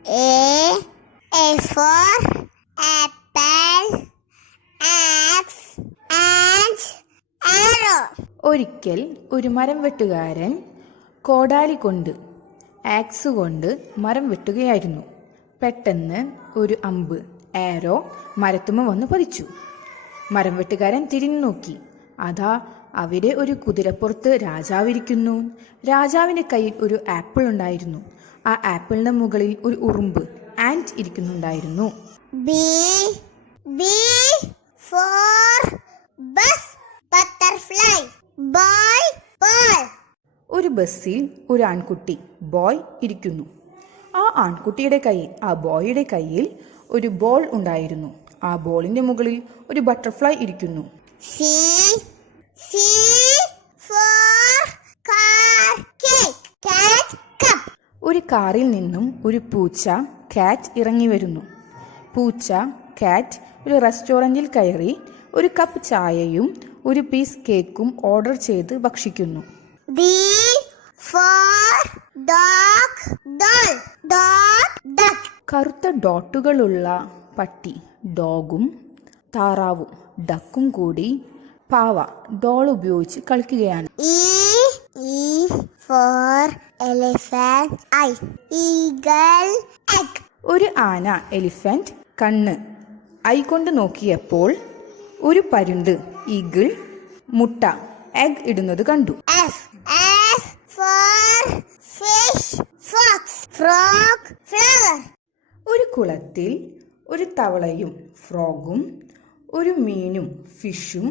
A for apple, axe and arrow. ഒരിക്കൽ ഒരു മരം വെട്ടുകാരൻ കോടാലി കൊണ്ട് ആക്സ് കൊണ്ട് മരം വെട്ടുകയായിരുന്നു. പെട്ടെന്ന് ഒരു അമ്പ് ആരോ മരത്തുമ്മ വന്ന് പതിച്ചു. മരം വെട്ടുകാരൻ തിരിഞ്ഞു നോക്കി. അതാ അവിടെ ഒരു കുതിരപ്പുറത്ത് രാജാവിരിക്കുന്നു. രാജാവിന്റെ കയ്യിൽ ഒരു ആപ്പിൾ ഉണ്ടായിരുന്നു. ആ ആപ്പിളിന്റെ മുകളിൽ ഒരു ഉറുമ്പ് and ഇരിക്കുന്നുണ്ടായിരുന്നു. B for bus, butterfly, boy, ball. ഒരു ബസ്സിൽ ഒരു ആൺകുട്ടി ബോയ് ഇരിക്കുന്നു. ആ ബോയുടെ കയ്യിൽ ഒരു ബോൾ ഉണ്ടായിരുന്നു. ആ ബോളിന്റെ മുകളിൽ ഒരു ബട്ടർഫ്ലൈ ഇരിക്കുന്നു. C for car, cake, cat, cup. ഒരു കാറിൽ നിന്നും ഒരു പൂച്ച കാറ്റ് ഇറങ്ങി വരുന്നു. പൂച്ച കാറ്റ് ഒരു റെസ്റ്റോറൻറ്റിൽ കയറി ഒരു കപ്പ് ചായയും ഒരു പീസ് കേക്കും ഓർഡർ ചെയ്ത് ഭക്ഷിക്കുന്നു. D for dog, doll, dog, duck. കറുത്ത ഡോട്ടുകളുള്ള പട്ടി ഡോഗും താറാവും ഡക്കും കൂടി പാവ ഡോൾ ഉപയോഗിച്ച് കളിക്കുകയാണ്. E for elephant, eye, eagle, egg. ഒരു ആന എലിഫന്റ് കണ്ണ് ഐ കൊണ്ട് നോക്കിയപ്പോൾ ഒരു പരുന്ത് ഈഗിൾ മുട്ട എഗ് ഇടുന്നത് കണ്ടു. F for fish, fox, frog, flower. ഒരു കുളത്തിൽ ഒരു തവളയും ഫ്രോഗും ഒരു മീനും ഫിഷും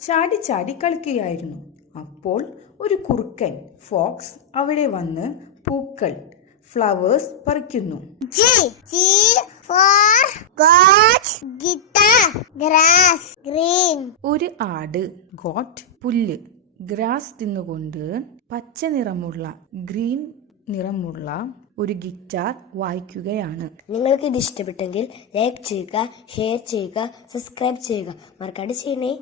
ചാടി ചാടി കളിക്കുകയായിരുന്നു. അപ്പോൾ ഒരു കുറുക്കൻ ഫോക്സ് അവിടെ വന്ന് പൂക്കൾ flowers പറിക്കുന്നു. G for goat, guitar, grass, green. ഒരു ആട് ഗോട്ട് പുല്ല് ഗ്രാസ് തിന്നുകൊണ്ട് പച്ച നിറമുള്ള ഗ്രീൻ നിറമുള്ള ഒരു ഗിറ്റാർ വായിക്കുകയാണ്. നിങ്ങൾക്ക് ഇത് ഇഷ്ടപ്പെട്ടെങ്കിൽ ലൈക്ക് ചെയ്യുക, ഷെയർ ചെയ്യുക, സബ്സ്ക്രൈബ് ചെയ്യുക. മറക്കാതെ ചെയ്യണേ.